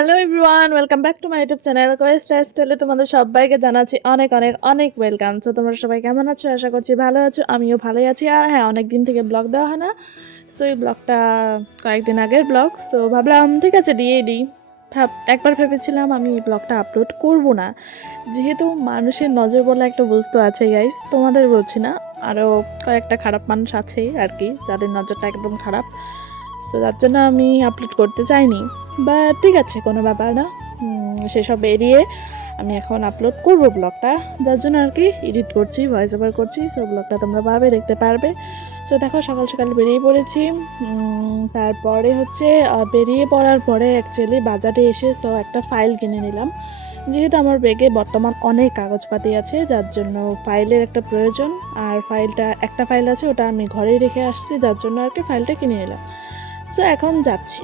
Hello everyone welcome back to my YouTube channel Quest লাইফস্টাইলে তোমাদের সবাইকে জানাচ্ছি অনেক অনেক অনেক ওয়েলকাম সো তোমরা সবাই কেমন আছো? আশা করছি ভালো আছো, আমিও ভালোই আছি। আর হ্যাঁ অনেক দিন থেকে ব্লগ দেওয়া হয় না। সো এই ব্লগটা কয়েকদিন আগের ব্লগ সো ভাবলাম, ঠিক আছে দিয়েই দিই। ভাব, একবার ভেবেছিলাম আমি এই ব্লগটা আপলোড করব না। যেহেতু মানুষের নজর বলে একটা বস্তু আছে গাইস তোমাদের বলছি না। আরও কয়েকটা খারাপ মানুষ আছেই আর কি, যাদের নজরটা একদম খারাপ। সো যার জন্য আমি আপলোড করতে চাইনি। বা ঠিক আছে, কোনো ব্যাপার না। সেসব এড়িয়ে আমি এখন আপলোড করব ব্লগটা যার জন্য আর কি এডিট করছি ভয়েস ওভার করছি সো ব্লগটা তোমরা পাবে, দেখতে পারবে। সো দেখো, সকাল সকাল বেরিয়ে পড়েছি। তারপরে হচ্ছে বেরিয়ে পড়ার পরে অ্যাকচুয়ালি বাজারে এসে সো একটা ফাইল কিনে নিলাম। যেহেতু আমার ব্যাগে বর্তমান অনেক কাগজপাতি আছে, যার জন্য ফাইলের একটা প্রয়োজন। আর ফাইলটা একটা ফাইল আছে, ওটা আমি ঘরেই রেখে আসছি, যার জন্য আর কি ফাইলটা কিনে নিলাম। সো এখন যাচ্ছি।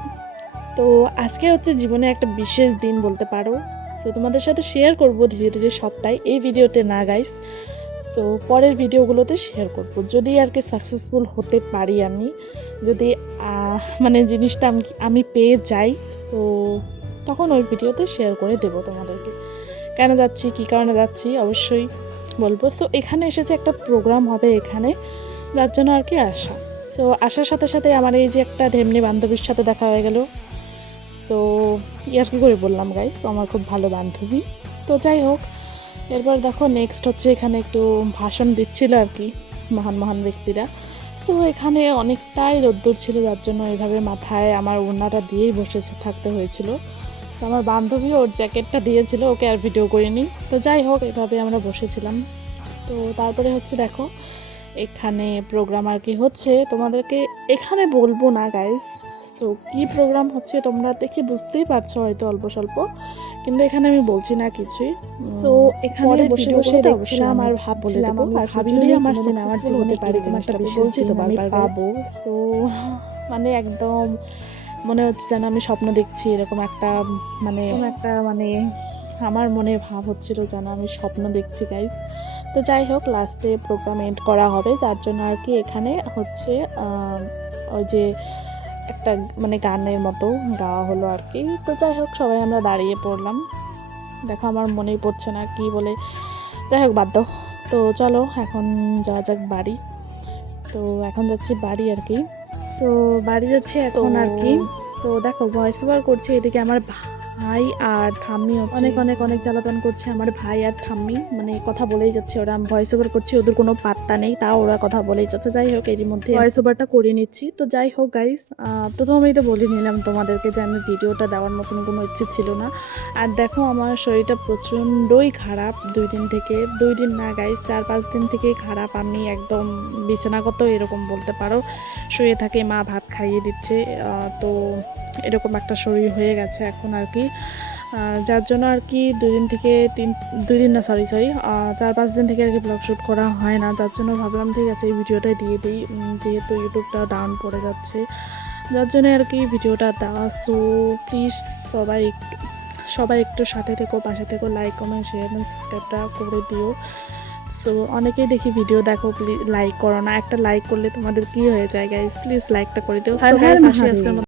তো আজকে হচ্ছে জীবনে একটা বিশেষ দিন বলতে পারো। সো তোমাদের সাথে শেয়ার করব ধীরে ধীরে সবটাই। এই ভিডিওতে না গাইস সো পরের ভিডিওগুলোতে শেয়ার করব। যদি আর কি সাকসেসফুল হতে পারি আমি, যদি মানে জিনিসটা আমি আমি পেয়ে যাই সো তখন ওই ভিডিওতে শেয়ার করে দেবো তোমাদেরকে। কেন যাচ্ছি, কী কারণে যাচ্ছি, অবশ্যই বলব। সো এখানে এসেছে একটা প্রোগ্রাম হবে এখানে, যার জন্য আর কি আসা সো আসার সাথে সাথে আমার এই যে একটা ঢেমনি বান্ধবীর সাথে দেখা হয়ে গেল। সো ইয়ার কি করে বললাম গাইস আমার খুব ভালো বান্ধবী। তো যাই হোক, এরপর দেখো নেক্সট হচ্ছে এখানে একটু ভাষণ দিচ্ছিল আর কি, মহান মহান ব্যক্তিরা। সো এখানে অনেকটাই রোদ্দুর ছিল, যার জন্য এভাবে মাথায় আমার ওড়নাটা দিয়েই বসে থাকতে হয়েছিল। সো আমার বান্ধবী ওর জ্যাকেটটা দিয়েছিল, ওকে আর ভিডিও করিনি। তো যাই হোক, এভাবে আমরা বসেছিলাম। তো তারপরে হচ্ছে দেখো, এখানে প্রোগ্রাম আর কি হচ্ছে। তোমাদেরকে এখানে বলব না গাইস সো কি প্রোগ্রাম হচ্ছে তোমরা দেখে বুঝতেই পারছ হয়তো অল্প স্বল্প কিন্তু এখানে আমি বলছি না কিছুই। সো এখানে বসে বসে দেখছিলাম আর ভাবছিলাম আর যদি আমার সিনেমার জীবনে জীবনে পারি একটা বিশেষ বারবার পাবো সো মানে একদম মনে হচ্ছে যেন আমি স্বপ্ন দেখছি এরকম একটা মানে একটা মানে আমার মনে ভাব হচ্ছিল যেন আমি স্বপ্ন দেখছি গাইজ তো যাই হোক লাস্টে প্রোগ্রাম এন্ড করা হবে যার জন্য আর কি এখানে হচ্ছে আহ, ওই যে একটা মানে গানের মতো গাওয়া হলো আর কি। তো যাই হোক সবাই আমরা দাঁড়িয়ে পড়লাম। দেখো আমার মনেই পড়ছে না কি বলে। যাই হোক বাদ দাও। তো চলো এখন যাওয়া যাক বাড়ি। তো এখন যাচ্ছি বাড়ি আর কি। তো বাড়ি যাচ্ছি এখন আর কি। তো দেখো ভয়েস ওভার করছি এদিকে আমার ভাই আর থাম্মি অনেক অনেক অনেক জ্বালাতন করছে আমার ভাই আর থাম্মি মানে কথা বলেই যাচ্ছে ওরা। ভয়েস ওভার করছে, ওদের কোনো পাত্তা নেই, তাও ওরা কথা বলেই যাচ্ছে। যাই হোক, এরই মধ্যে ভয়েস ওভারটা করে নিচ্ছি। তো যাই হোক গাইস প্রথমেই তো বলে নিলাম তোমাদেরকে যে আমি ভিডিওটা দেওয়ার মতন কোনো ইচ্ছে ছিল না। আর দেখো, আমার শরীরটা প্রচণ্ডই খারাপ দুই দিন থেকে। দুই দিন না গাইস চার, পাঁচ দিন থেকেই খারাপ। আমি একদম বিছানাগত এরকম বলতে পারো। শুয়ে থাকে, মা ভাত খাইয়ে দিচ্ছে। তো এরকম একটা শরীর হয়ে গেছে এখন আর কি। যার জন্য আর কি দুই দিন থেকে তিন দুই দিন না সরি সরি চার পাঁচ দিন থেকে আর কি ব্লগ শ্যুট করা হয় না। যার জন্য ভাবলাম ঠিক আছে এই ভিডিওটাই দিয়ে দিই। যেহেতু ইউটিউবটা ডাউন পড়ে যাচ্ছে যার জন্য আর কি ভিডিওটা দেওয়া। সো প্লিজ সবাই একটু সবাই একটু সাথে থেকো পাশে থেকো লাইক কমেন্ট শেয়ার এবং সাবস্ক্রাইবটা করে দিও। সো অনেকেই দেখি ভিডিও দেখো প্লিজ লাইক করো না। একটা লাইক করলে তোমাদের কি হয়ে যায় গাইজ প্লিজ লাইকটা করে দিও।